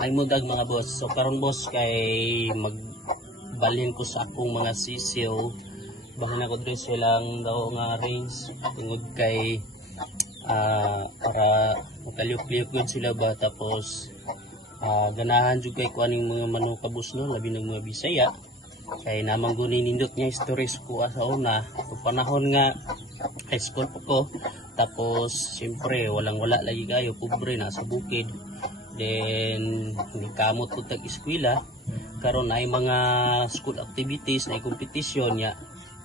may mudag mga boss. So karon boss kay magbalhin ko sa akong mga sisiyo. Bahin ako dre silang daw nga rings. Tungod kay ah, para makaliyok-liyok gud sila ba? Tapos ah, ganahan jud kay kuaning mga manok kabus no? Labi ng mga Bisaya. Kay namang guni nindot niya stories ko sa una. Kung panahon nga high school ko. Tapos siyempre walang wala lagi kayo. Pobre nasa bukid then hindi kamot po tag eskwela. Karon ay mga school activities na competition ya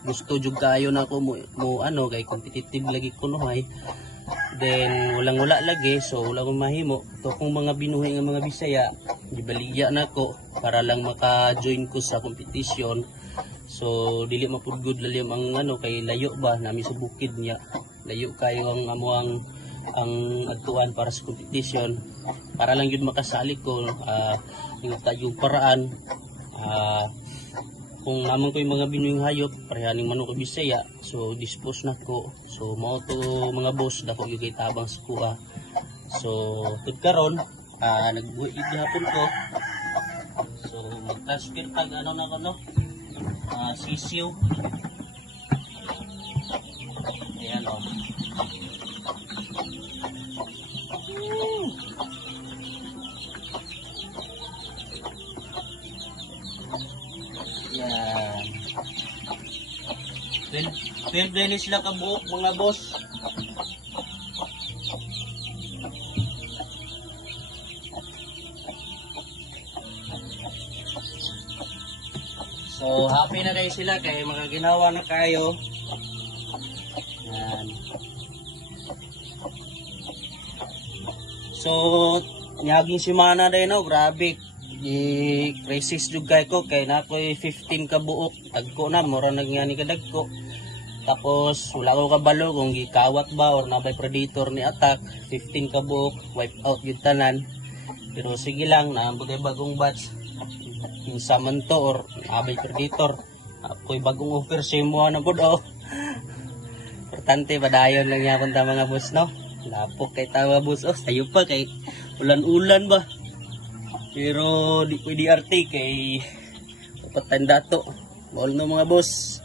gusto jud kayo na ko mo, mo ano kay competitive lagi ko no hay. Then walang wala lagi so wala akong mahimo. To kung mga binuhi nga mga bisaya gibaligya na ko para lang maka-join ko sa competition. So dili mapudgod lalim ang ano kay layo ba nami sa bukid niya layo kayo ang amo ang adtuan para sa competition para lang yun makasali ko uh, yung paraan. Ah, kung naman ko yung mga binuing hayop parehaning manok bisaya so dispose na ko. So mao to mga boss dako yung kay tabang sa so tud karon. Ah nagbuhi gihapon ko. So mag-transfer tag ano na ko no? Ah sisiw ayan o Yan. 12, 12 din sila kabuok mga boss. So, happy na kayo sila kay mga ginawa na kayo. Yan. So, nyaging simana din no, grabe. Di crisis jud kay ko kay na ko 15 ka buok tagko na mura na nga ni kadagko. Tapos wala ko kabalo kung gikawat ba or nabay predator ni attack 15 ka buok wipe out gyud tanan. Pero sige lang naambot ay bagong batch. Kinsa man to or nabay predator. Ako'y bagong offer sa imo na pud oh. Importante padayon lang yapon ta mga boss no. Lapok kay tawa boss oh sayo pa kay ulan-ulan ba. Pero di pwede arte kay patanda to. Bawal no mga boss.